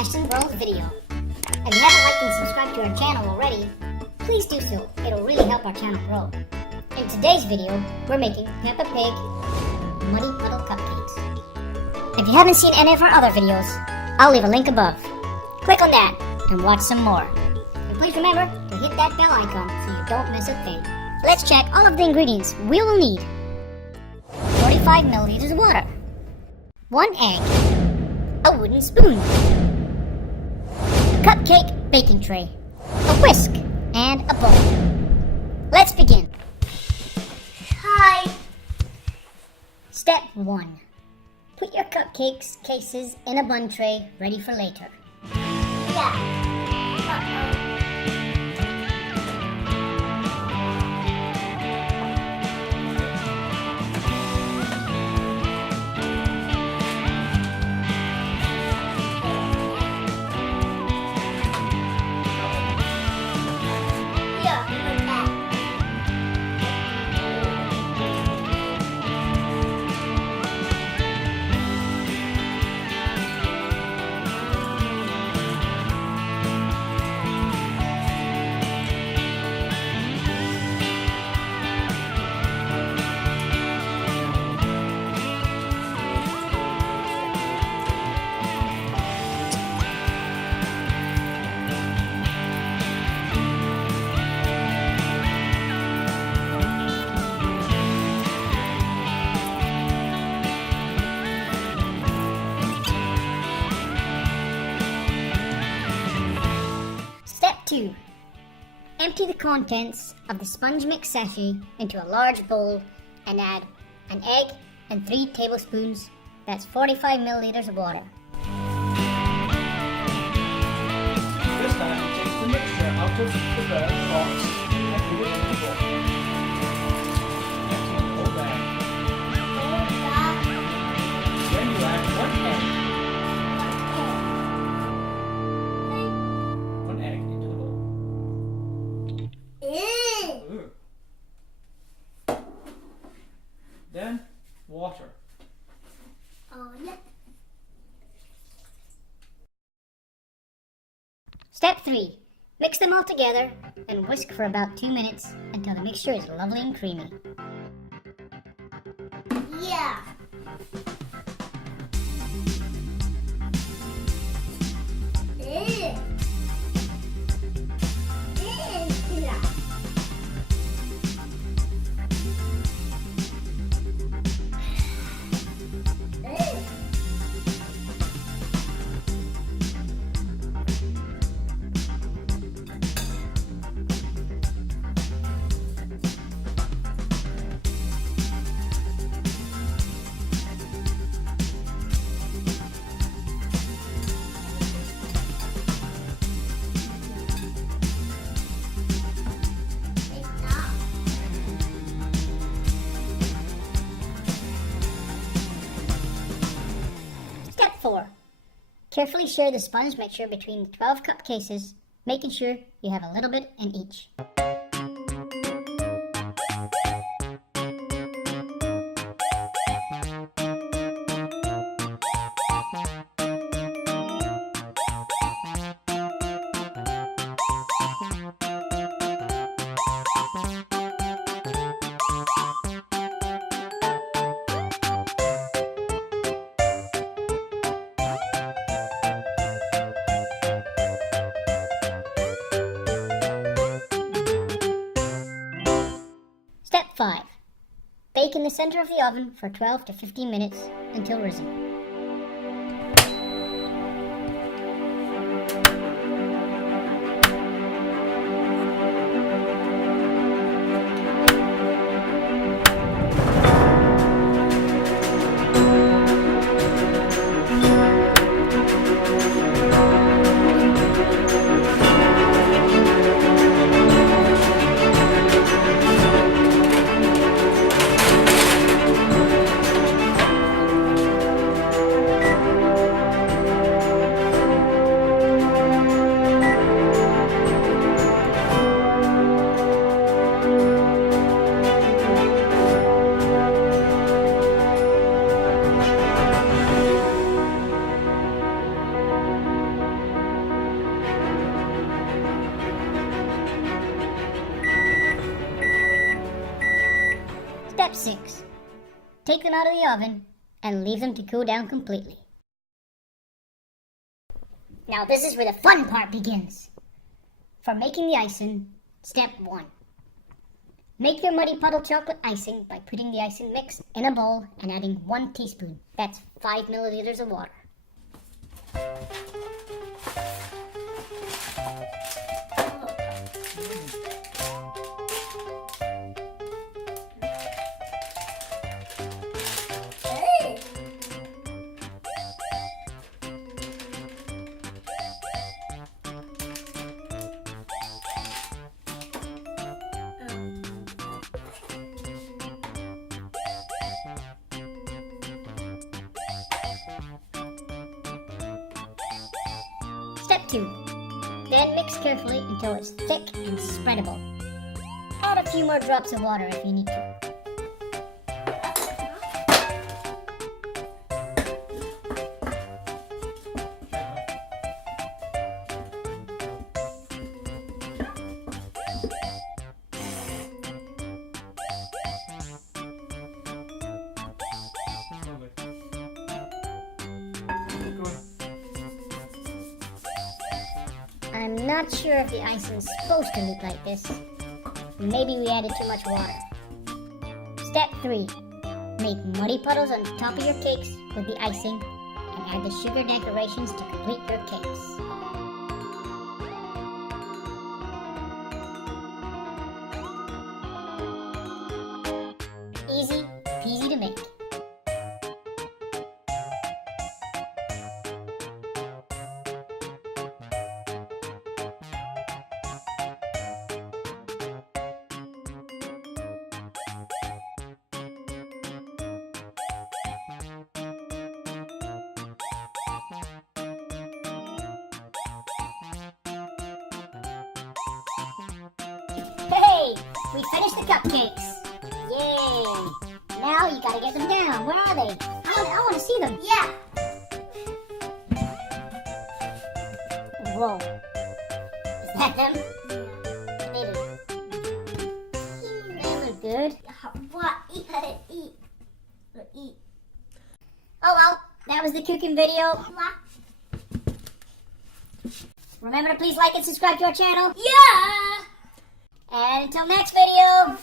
Ashtons World video. If you haven't liked and subscribed to our channel already, please do so. It'll really help our channel grow. In today's video, we're making Peppa Pig Muddy Puddle Cupcakes. If you haven't seen any of our other videos, I'll leave a link above. Click on that and watch some more. And please remember to hit that bell icon so you don't miss a thing. Let's check all of the ingredients we will need. 45 milliliters of water, 1 egg, a wooden spoon, a cupcake baking tray, a whisk, and a bowl. Let's begin. Hi. Step 1. Put your cupcakes cases in a bun tray ready for later. Yeah. Step 2. Empty the contents of the sponge mix sachet into a large bowl and add an egg and 3 tablespoons, that's 45 milliliters of water. This time, take the mixture out of the box and put it in the bowl. Empty the whole bag. Then you add 1 egg. 1 egg into the bowl. Then water. Step 3. Mix them all together and whisk for about 2 minutes until the mixture is lovely and creamy. Yeah. Step 4. Carefully share the sponge mixture between the 12 cup cases, making sure you have a little bit in each. Step 5. Bake in the center of the oven for 12 to 15 minutes until risen. 6. Take them out of the oven and leave them to cool down completely. Now this is where the fun part begins. For making the icing, step 1. Make your Muddy Puddle chocolate icing by putting the icing mix in a bowl and adding 1 teaspoon. That's 5 milliliters of water. Step 2. Then mix carefully until it's thick and spreadable. Add a few more drops of water if you need to. I'm not sure if the icing's supposed to look like this. Maybe we added too much water. Step 3. Make muddy puddles on top of your cakes with the icing and add the sugar decorations to complete your cakes. Easy peasy to make. Hey! We finished the cupcakes! Yay! Now you gotta get them down. Where are they? I want to see them. Yeah! Whoa. Is that them? They look good. What? Eat. Oh well, that was the cooking video. Remember to please like and subscribe to our channel. Yeah! And until next video,